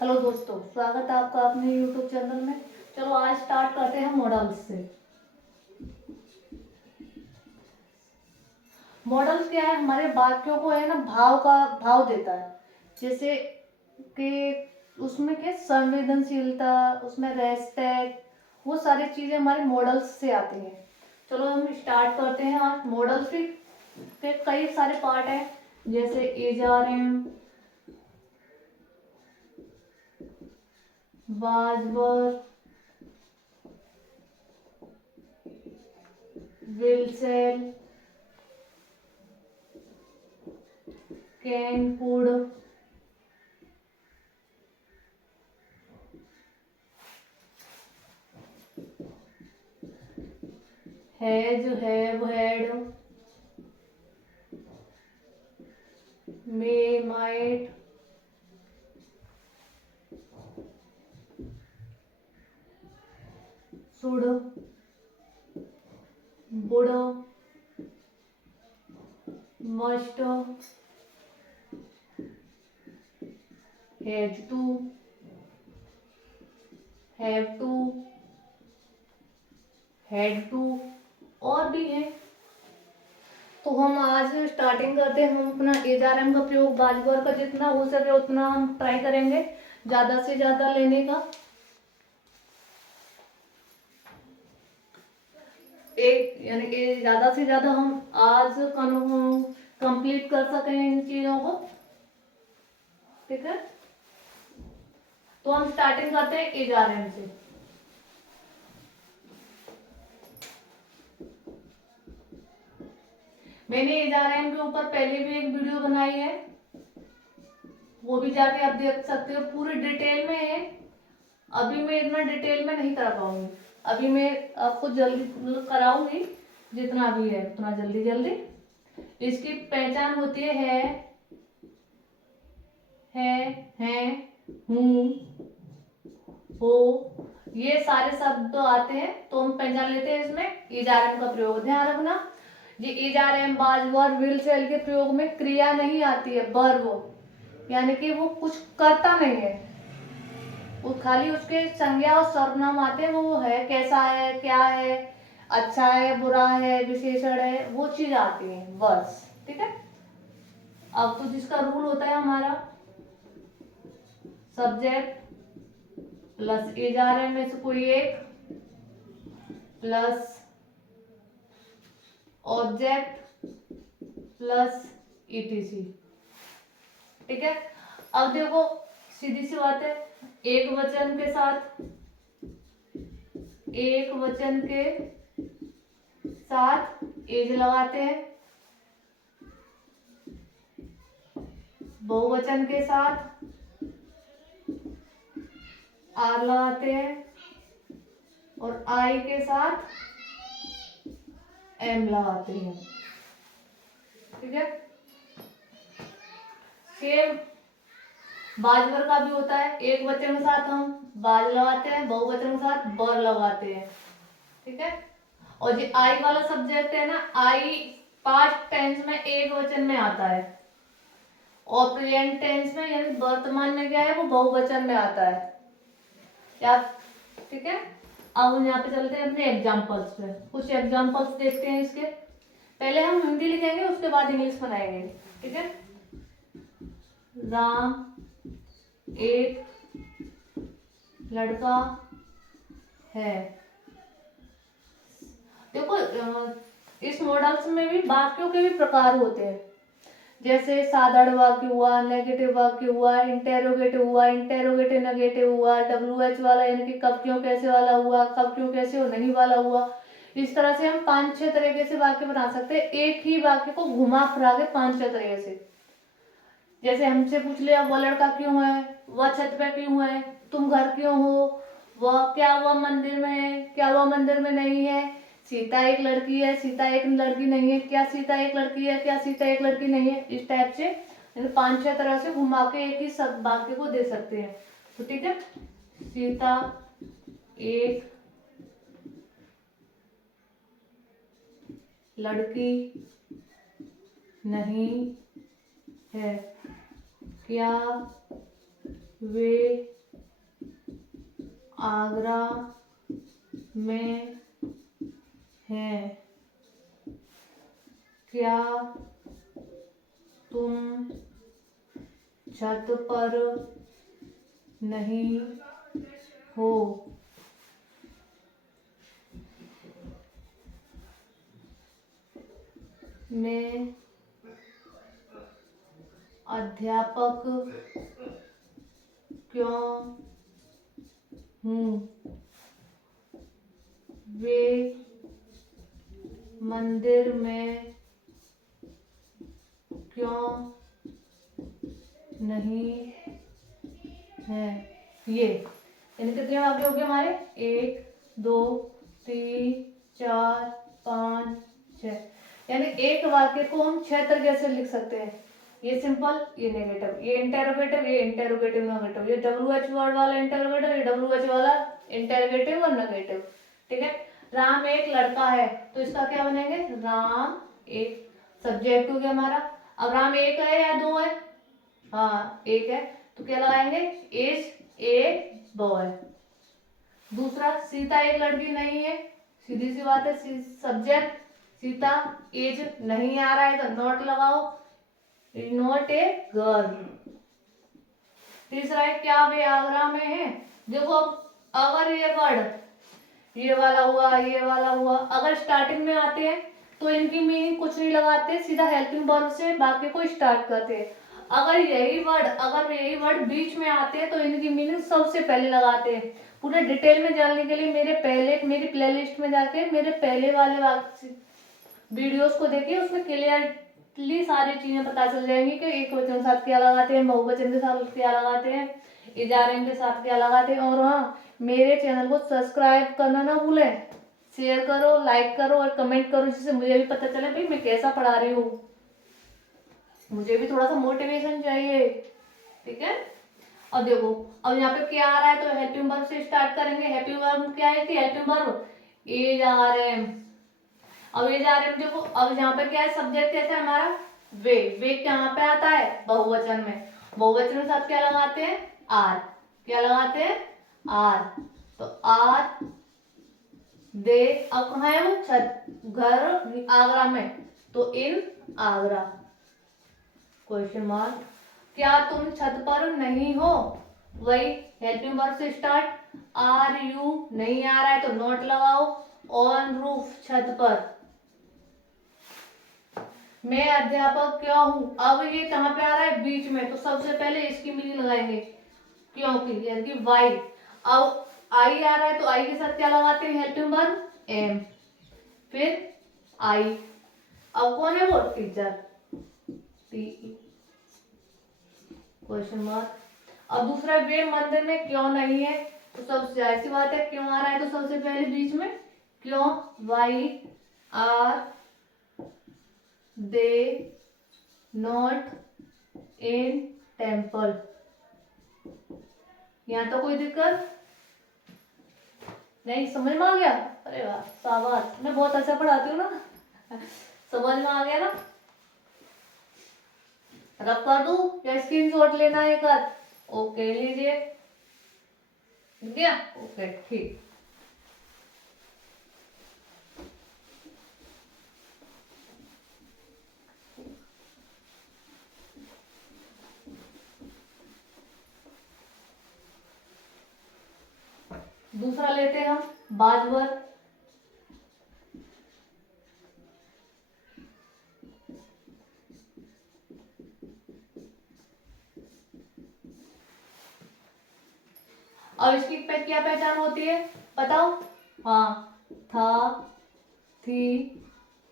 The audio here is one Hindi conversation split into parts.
हेलो दोस्तों, स्वागत है आपका अपने यूट्यूब चैनल में। चलो आज स्टार्ट करते हैं मॉडल्स से। मॉडल्स क्या है? हमारे वाक्यों को है ना भाव देता है। जैसे कि उसमें क्या संवेदनशीलता, उसमें रेस्पेक्ट, वो सारी चीजें हमारे मॉडल्स से आती हैं। चलो हम स्टार्ट करते हैं। आज मॉडल्स के कई सारे पार्ट हैं, जैसे एजआरएम, बाजवर, will shall, can could, has, have, had, may, might, should, would, must, has to, have to, had to, और भी है। तो हम आज स्टार्टिंग करते हैं। हम अपना एजआरएम का प्रयोग बाजवर का जितना हो सके उतना हम ट्राई करेंगे ज्यादा से ज्यादा लेने का। एक यानी कि ज्यादा से ज्यादा हम आज कंप्लीट कर सकें इन चीजों को। ठीक है, तो हम स्टार्टिंग करते हैं एजआरएम से। मैंने एजआरएम के ऊपर पहले भी एक वीडियो बनाई है, वो भी जाके आप देख सकते हो, पूरी डिटेल में है। अभी मैं इतना डिटेल में नहीं करा पाऊंगी, अभी मैं आपको जल्दी कराऊंगी, जितना भी है उतना जल्दी जल्दी। इसकी पहचान होती है, हूँ, हो, ये सारे शब्द आते हैं तो हम पहचान लेते हैं इसमें एजआरएम का प्रयोग। ध्यान रखना, ये एजआरएम बाजवर विल सेल के प्रयोग में क्रिया नहीं आती है, वर्ब, यानी कि वो कुछ करता नहीं है, वो खाली उसके संज्ञा और सर्वनाम आते हैं। वो है कैसा है, क्या है, अच्छा है, बुरा है, विशेषण है, वो चीज आती है बस। ठीक है, अब तो जिसका रूल होता है हमारा सब्जेक्ट प्लस एजआरएम में से कोई एक प्लस ऑब्जेक्ट प्लस ईटीसी। ठीक है, अब देखो सीधी सी बात है, एक वचन के साथ एज लगाते हैं, बहुवचन के साथ आर लगाते हैं, और आई के साथ एम लगाते हैं। ठीक है, सेम बाजवर का भी होता है, एक वचन के साथ हम बाज लगाते हैं, बहुवचन के साथ बर लगाते हैं। ठीक है, और जो आई वाला सब्जेक्ट है ना, आई पास्ट टेंस में एक वचन में आता है, और प्रेजेंट टेंस में यानी वर्तमान में क्या है, वो बहुवचन में आता है। क्या? ठीक है, अब हम यहाँ पे चलते हैं अपने एग्जाम्पल्स पे। कुछ एग्जाम्पल्स देखते हैं इसके। पहले हम हिंदी लिखेंगे, उसके बाद इंग्लिश बनाएंगे। ठीक है, राम एक लड़का है। देखो इस मॉडल्स में भी वाक्यों के भी प्रकार होते हैं, जैसे साधारण वाक्य हुआ, नेगेटिव वाक्य हुआ, इंटेरोगेटिव हुआ, इंटेरोगेटिव नेगेटिव हुआ, WH वाला यानी कि कब क्यों कैसे वाला हुआ, कब क्यों कैसे हो नहीं वाला हुआ। इस तरह से हम 5-6 तरीके से वाक्य बना सकते हैं, एक ही वाक्य को घुमा फिरा के 5-6 तरीके से। जैसे हमसे पूछ लिया, वह लड़का क्यों है, वह छत पे क्यों है, तुम घर क्यों हो, वह मंदिर में है, क्या वह मंदिर में नहीं है, सीता एक लड़की है, सीता एक लड़की नहीं है, क्या सीता एक लड़की है, क्या सीता एक लड़की नहीं है। इस टाइप से 5-6 तरह से घुमा के एक ही सब वाक्य को दे सकते हैं। तो ठीक है, सीता एक लड़की नहीं है, क्या वे आगरा में हैं। क्या तुम छत पर नहीं हो? मैं अध्यापक क्यों हूँ? वे मंदिर में क्यों नहीं है? ये यानी कितने वाक्य हो गए हमारे? 1 2 3 4 5 6। यानी एक वाक्य को हम 6 तरीके से लिख सकते हैं। ये सिंपल, ये नेगेटिव, ये इंटेरोगेटिव, ये इंटेरोगेटिव नेगेटिव, ये WH वर्ड वाला इंटेरोगेटिव, ये WH वाला इंटेरोगेटिव और नेगेटिव। ठीक है। राम एक लड़का है तो इसका क्या बनेंगे? राम एक। सब्जेक्ट हो गया हमारा। अब राम एक है या 2 है? हाँ एक है, तो क्या लगाएंगे? Is a boy. दूसरा, सीता एक लड़की नहीं है, सीधी सी बात है। सब्जेक्ट सीता, इज नहीं आ रहा है तो नॉट लगाओ, नॉट ए गर्ल। तीसरा है, क्या वे आगरा में है? देखो अगर ये वर्ड ये वाला हुआ, ये वाला हुआ, अगर स्टार्टिंग में आते हैं तो इनकी मीनिंग कुछ नहीं लगाते, सीधा हेल्पिंग वर्ब से वाक्य को स्टार्ट करते हैं। अगर यही वर्ड बीच में आते हैं तो इनकी मीनिंग सबसे पहले लगाते हैं। पूरे डिटेल में जानने के लिए मेरी प्लेलिस्ट में जाके मेरे पहले वाले वीडियोस को देखिए, उसमें क्लियरली सारी चीजें पता चल जाएंगी कि एक वचन के साथ क्या लगाते हैं, बहुवचन के साथ क्या लगाते हैं, इजारे के साथ क्या लगाते हैं। और हाँ, मेरे चैनल को सब्सक्राइब करना ना भूलें, शेयर करो, लाइक करो और कमेंट करो, जिससे मुझे भी पता चले भाई मैं कैसा पढ़ा रही हूँ। मुझे भी थोड़ा सा मोटिवेशन चाहिए। ठीक है। अब देखो, अब यहाँ पे क्या आ रहा है तो हेल्पिंग वर्ब से स्टार्ट करेंगे। हेल्पिंग वर्ब क्या है कि helping verb is are am. अब इज आर एम देखो, अब यहाँ पे क्या है? सब्जेक्ट कैसा है हमारा? वे कहाँ पे आता है? बहुवचन में। बहुवचन के साथ क्या लगाते हैं? आर। क्या लगाते हैं? आर। तो आर दे। अब कहाँ है वो? छत, घर, आगरा में, तो इन आगरा। Question mark. क्या तुम छत पर नहीं हो? वही हेल्पिंग वर्ब से स्टार्ट। आर यू नहीं आ रहा है तो नॉट लगाओ। ऑन रूफ छत पर। मैं अध्यापक क्यों हूँ? अब ये कहाँ पे आ रहा है? बीच में, तो सबसे पहले इसकी मीनिंग लगाएंगे, क्योंकि यानी कि वाई। अब आई आ रहा है तो आई के साथ क्या लगाते हैं? हेल्पिंग वर्ब एम, फिर आई। अब कौन है वो? Teacher, T. Question mark. अब दूसरा, वे मंदिर में क्यों नहीं है? तो सबसे ऐसी बात है, क्यों आ रहा है तो सबसे पहले बीच में क्यों, why are they not in temple. यहाँ तो कोई दिक्कत नहीं, समझ में आ गया? अरे वाह, शाबाश, मैं बहुत अच्छा पढ़ाती हूँ ना। समझ में आ गया ना? रब कर दूं या स्क्रीनशॉट लेना है? कर ओके, लीजिए। गया? ओके ठीक। दूसरा लेते हैं हम, बाजवर। अब इसकी क्या पहचान होती है बताओ? हाँ, था, थी,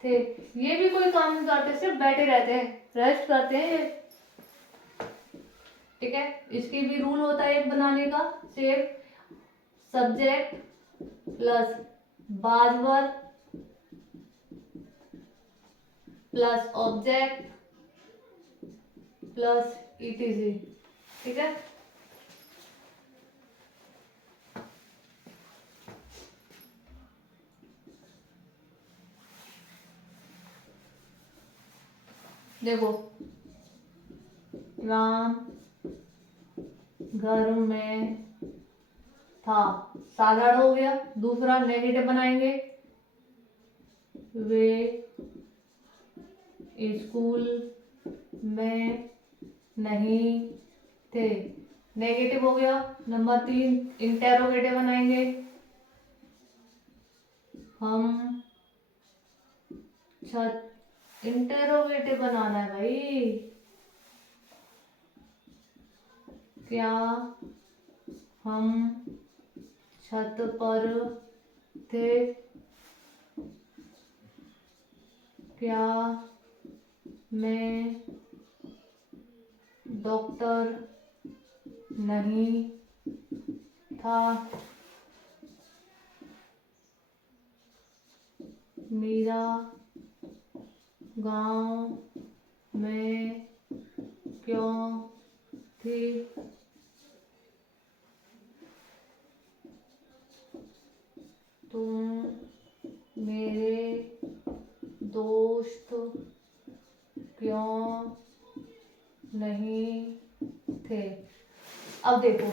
थे। ये भी कोई काम नहीं करते, सिर्फ बैठे रहते हैं, रेस्ट करते हैं ये। ठीक है। इसकी भी रूल होता है एक बनाने का, सिर्फ सब्जेक्ट प्लस बाजवर प्लस ऑब्जेक्ट प्लस ईटीसी। ठीक है। देखो, राम घर में था, साधारण हो गया। दूसरा नेगेटिव बनाएंगे, वे स्कूल में नहीं थे, नेगेटिव हो गया। नंबर 3 इंटेरोगेटिव बनाएंगे, हम छत, इंटेरोगेटिव बनाना है भाई। क्या हम छत पर थे, क्या मैं डॉक्टर नहीं था, मीरा गांव में क्यों थी, तुम मेरे दोस्त क्यों नहीं थे। अब देखो,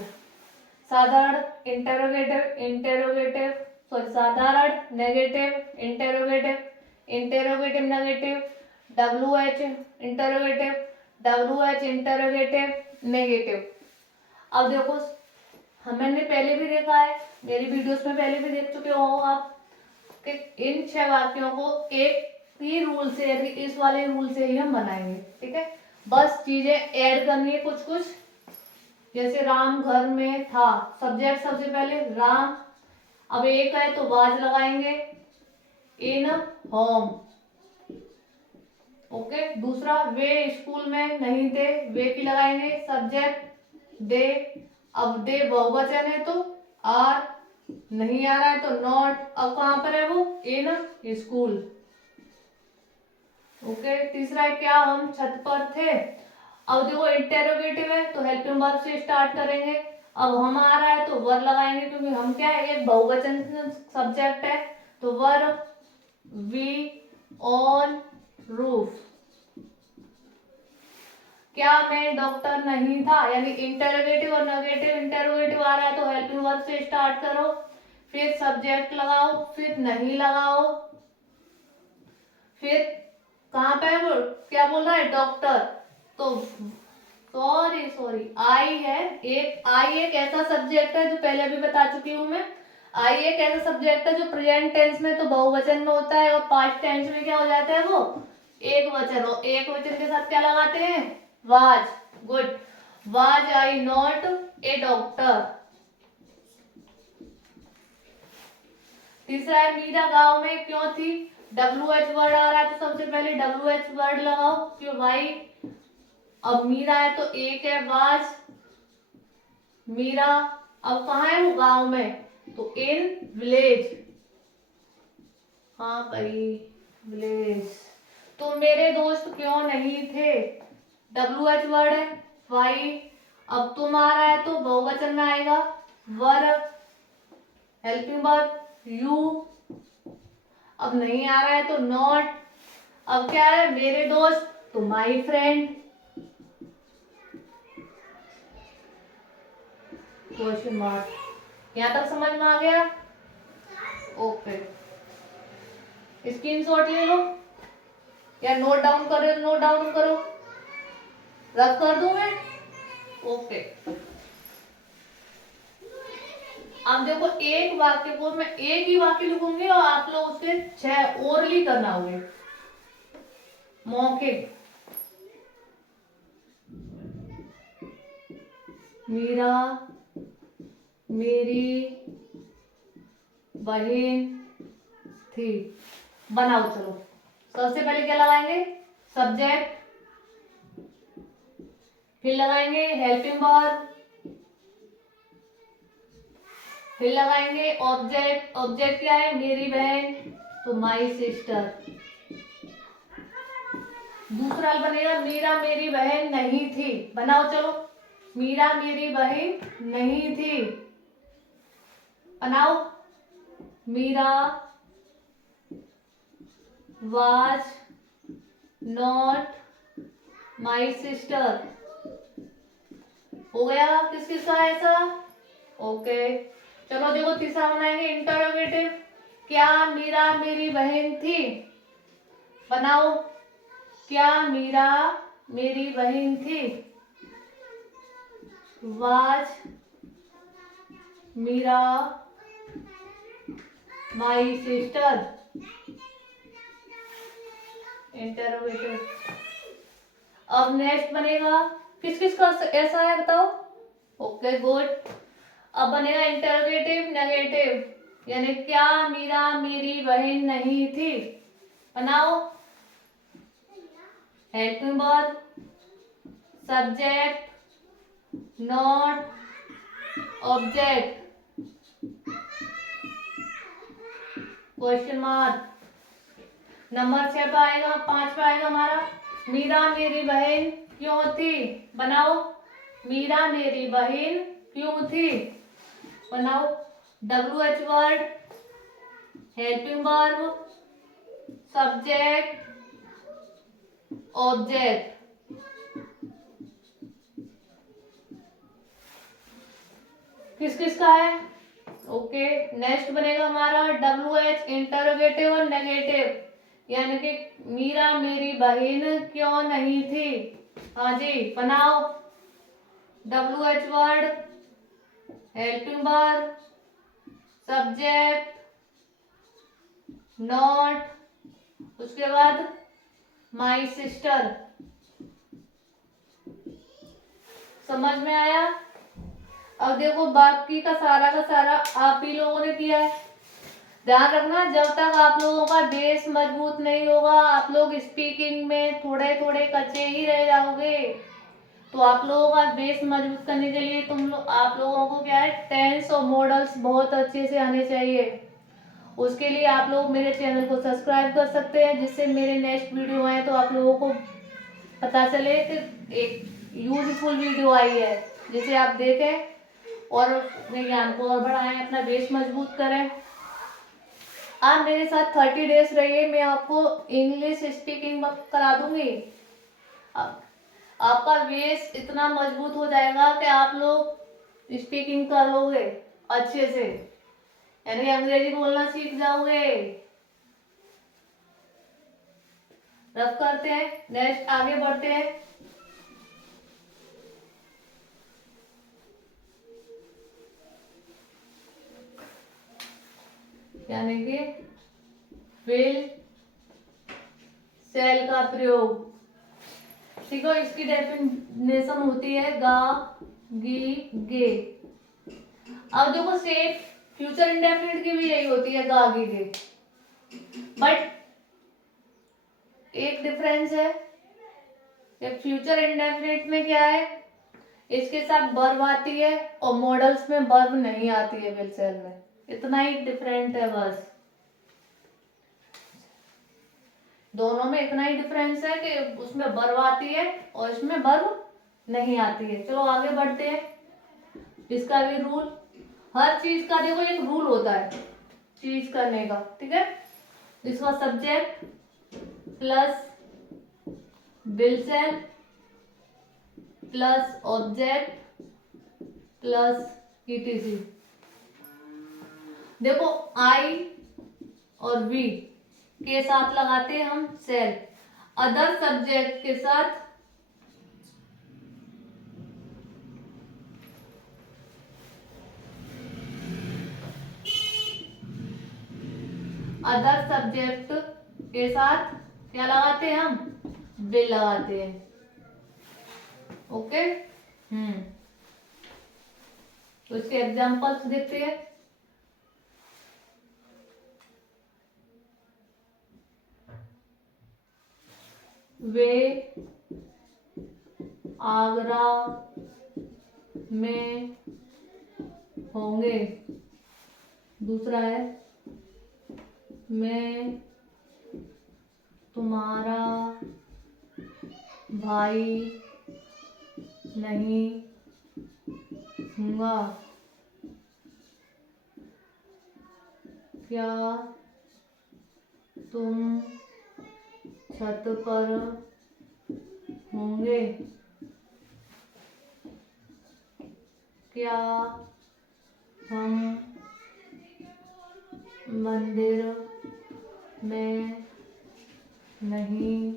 साधारण, इंटेरोगेटिव, इंटेरोगेटिव, सॉरी, साधारण, negative, interrogative, interrogative negative, W H interrogative, W H interrogative negative. अब देखो, हमने पहले भी देखा है, मेरी वीडियोस में पहले भी देख चुके हो आप कि इन 6 वाक्यों को एक ही रूल से, यानी इस वाले रूल से ही हम बनाएंगे। ठीक है, बस चीजें ऐड करनी है कुछ कुछ। जैसे राम घर में था, सब्जेक्ट सबसे पहले राम, अब एक है तो वाज लगाएंगे, इन होम। ओके, दूसरा वे स्कूल में नहीं थे, वे की लगाएंगे, सब्जेक्ट दे, अब दे बहुवचन है तो आर, नहीं आ रहा है तो नॉट, अब कहां पर है वो, इन स्कूल। ओके, तीसरा है क्या हम छत पर थे, अब देखो इंटेरोगेटिव है तो हेल्पिंग वर्ब से स्टार्ट करेंगे। अब हम आ रहा है तो वर लगाएंगे, क्योंकि हम क्या है, एक बहुवचन सब्जेक्ट है, तो वर वी ऑन रूफ। क्या मैं डॉक्टर नहीं था, यानी इंटेरोगेटिव और नेगेटिव, इंटेरोगेटिव आ रहा है तो हेल्पिंग वर्ब से स्टार्ट करो, फिर सब्जेक्ट लगाओ, फिर नहीं लगाओ, फिर कहां पे है वो, क्या बोल रहा है, डॉक्टर, तो सॉरी सॉरी आई है, एक आई एक ऐसा सब्जेक्ट है जो पहले भी बता चुकी हूं मैं। आई एक ऐसा सब्जेक्ट है जो प्रेजेंट टेंस में तो बहुवचन में होता है और पास्ट टेंस में क्या हो जाता है वो, एक वचन। और एक वचन के साथ क्या लगाते हैं, was. Good, was I not a doctor. तीसरा है मीरा गांव में क्यों थी, डब्ल्यू एच वर्ड आ रहा है तो सबसे पहले डब्ल्यू एच वर्ड लगाओ, क्यों भाई, अब मीरा है तो एक है वाज, मीरा, अब कहाँ है वो, गांव में, तो इन विलेज। हाँ भाई, विलेज। तो मेरे दोस्त क्यों नहीं थे, डब्ल्यू एच वर्ड है, वाई, अब तुम आ रहा है तो बहुवचन में आएगा, वर, हेल्पिंग वर्ब यू, अब नहीं आ रहा है तो नॉट, अब क्या है, मेरे दोस्त तो माई फ्रेंड। क्वेश्चन मार्क, यहां तक समझ में आ गया। ओके, स्क्रीनशॉट ले लो या नोट डाउन कर रहे हो, नोट डाउन करो, रब कर दूं मैं। ओके, अब देखो एक वाक्य को मैं एक ही वाक्य लिखूंगी और आप लोग उसके 6 ओरली करना होंगे, मौखिक। मीरा मेरी बहन थी, बनाओ चलो। सबसे पहले क्या लगाएंगे, सब्जेक्ट, फिर लगाएंगे हेल्पिंग वर्ब, फिर लगाएंगे ऑब्जेक्ट, ऑब्जेक्ट क्या है, मेरी बहन, तो माई सिस्टर। दूसरा बनेगा मीरा मेरी बहन नहीं थी, बनाओ चलो, मीरा मेरी बहन नहीं थी, बनाओ, Meera was not my sister। हो गया, किस किस का ऐसा? ओके, चलो देखो तीसरा बनाएंगे इंटरोगेटिव। क्या मीरा मेरी बहन थी? बनाओ, क्या मीरा मेरी बहन थी? Was Meera my sister? Interrogative. अब नेक्स्ट बनेगा, किस किस का ऐसा है बताओ? Okay good. अब बनेगा इंटरोगेटिव नेगेटिव, यानी क्या मीरा मेरी बहन नहीं थी? बनाओ, helping verb, subject, not, object, question mark. Number 6 पे आएगा, 5 पे आएगा हमारा, मीरा मेरी बहन क्यों थी? बनाओ, मीरा मेरी बहन क्यों थी? बनाओ, WH word, helping verb, subject, object. किस किस का है? ओके, नेक्स्ट बनेगा हमारा WH इंटरोगेटिव और नेगेटिव, यानी कि मीरा मेरी बहन क्यों नहीं थी? हाँ जी, बनाओ, WH word, helping verb, subject, not, उसके बाद माई सिस्टर। समझ में आया? अब देखो बाकी का सारा आप ही लोगों ने किया है। ध्यान रखना, जब तक आप लोगों का बेस मजबूत नहीं होगा, आप लोग स्पीकिंग में थोड़े थोड़े कच्चे ही रह जाओगे। तो आप लोगों का बेस मजबूत करने के लिए आप लोगों को क्या है, टेंस और मॉडल्स बहुत अच्छे से आने चाहिए। उसके लिए आप लोग मेरे चैनल को सब्सक्राइब कर सकते हैं, जिससे मेरे नेक्स्ट वीडियो आए तो आप लोगों को पता चले कि एक यूजफुल वीडियो आई है, जिसे आप देखें और अपने ज्ञान को और बढ़ाएं, अपना बेस मजबूत करें। आप मेरे साथ 30 डेज रहिए, मैं आपको इंग्लिश स्पीकिंग करा दूंगी। आपका बेस इतना मजबूत हो जाएगा कि आप लोग स्पीकिंग कर लोगे अच्छे से, यानी अंग्रेजी बोलना सीख जाओगे। रफ करते हैं, नेक्स्ट आगे बढ़ते हैं। यानी कि विल सेल का प्रयोग। ठीक है, इसकी डेफिनेशन होती है गा गी गे। अब देखो सेम फ्यूचर इंडेफिनिट की भी यही होती है, गा गी गे, बट एक डिफरेंस है। एक फ्यूचर इंडेफिनिट में क्या है, इसके साथ वर्ब आती है और मॉडल्स में वर्ब नहीं आती है विल सेल में, इतना ही डिफरेंट है बस। दोनों में इतना ही डिफरेंस है कि उसमें वर्ब आती है और इसमें वर्ब नहीं आती है। चलो आगे बढ़ते हैं। इसका भी रूल, हर चीज का देखो एक रूल होता है चीज करने का, ठीक है। इसका subject plus will sell plus object plus etc. देखो आई और वी के साथ लगाते हैं हम सेल, अदर सब्जेक्ट के साथ क्या लगाते हैं हम, विल लगाते हैं। ओके, तो इसके एग्जांपल्स देखते हैं। वे आगरा में होंगे। दूसरा है, मैं तुम्हारा भाई नहीं हूँगा। क्या तुम छत पर होंगे। क्या हम मंदिर में नहीं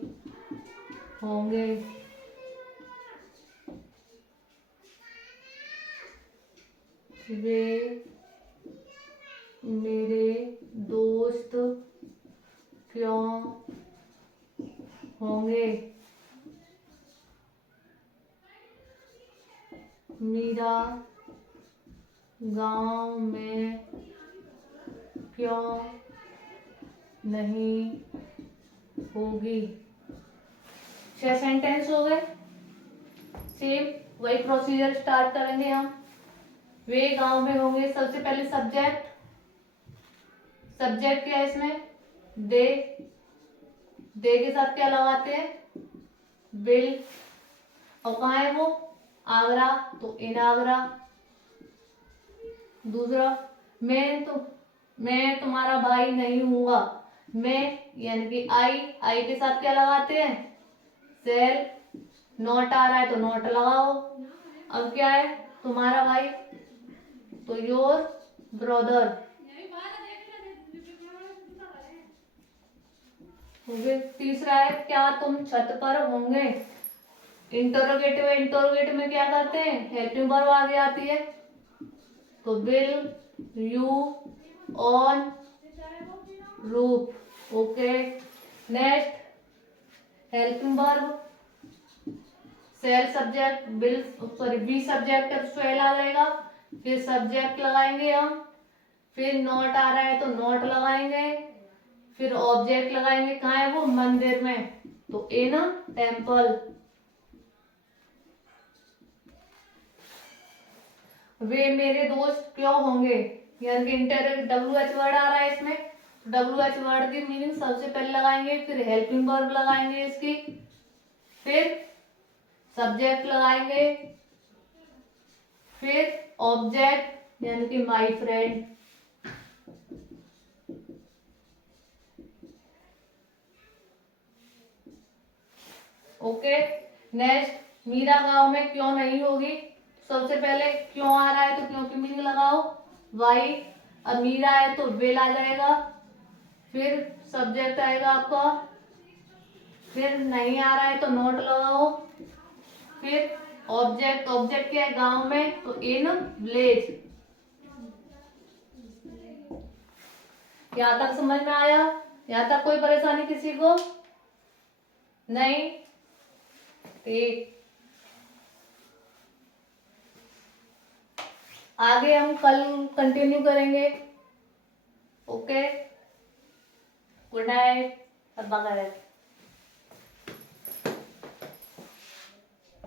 होंगे? वे मेरे दोस्त क्यों होंगे? मीरा गांव में क्यों नहीं होगी? 6 सेंटेंस हो गए। सेम वही प्रोसीजर स्टार्ट करेंगे हम। वे गांव में होंगे, सबसे पहले सब्जेक्ट। सब्जेक्ट क्या है इसमें? दे। दे के साथ क्या लगाते हैं? विल। और कहाँ है वो? आगरा, तो इन आगरा। दूसरा, मैं तुम्हारा भाई नहीं हूँगा। मैं यानी कि आई के साथ क्या लगाते हैं? सेल। नॉट आ रहा है तो नॉट लगाओ। अब क्या है? तुम्हारा भाई, तो योर ब्रदर। तीसरा है, क्या तुम छत पर होंगे? इंटरोगेटिव है, इंटरोगेटिव में क्या करते हैं? हेल्पिंग वर्ब आगे आती है, तो will you on roof. Okay. Next, helping verb sell subject, will sorry be subject है तो स्वेल आ जाएगा। फिर सब्जेक्ट लगाएंगे हम, फिर नॉट आ रहा है तो नॉट लगाएंगे, फिर ऑब्जेक्ट लगाएंगे। कहाँ है वो? मंदिर में, तो इन टेम्पल। वे मेरे दोस्त क्यों होंगे? यानी कि इंटर WH वर्ड आ रहा है इसमें, तो WH वर्ड की मीनिंग सबसे पहले लगाएंगे, फिर हेल्पिंग वर्ब लगाएंगे इसकी, फिर सब्जेक्ट लगाएंगे, फिर ऑब्जेक्ट यानी कि my friend. Okay. Next, Meera गांव में क्यों नहीं होगी? सबसे पहले क्यों आ रहा है तो क्यों की मीनिंग लगाओ, वाई। अब मीरा है तो विल आ जाएगा, फिर सब्जेक्ट आएगा आपका, फिर नहीं आ रहा है तो नोट लगाओ, फिर ऑब्जेक्ट। ऑब्जेक्ट क्या है? गांव में, तो इन विलेज। यहां तक समझ में आया? यहां तक कोई परेशानी किसी को नहीं? ठीक। आगे हम कल कंटिन्यू करेंगे। ओके, गुड नाइट, अब्बा करें।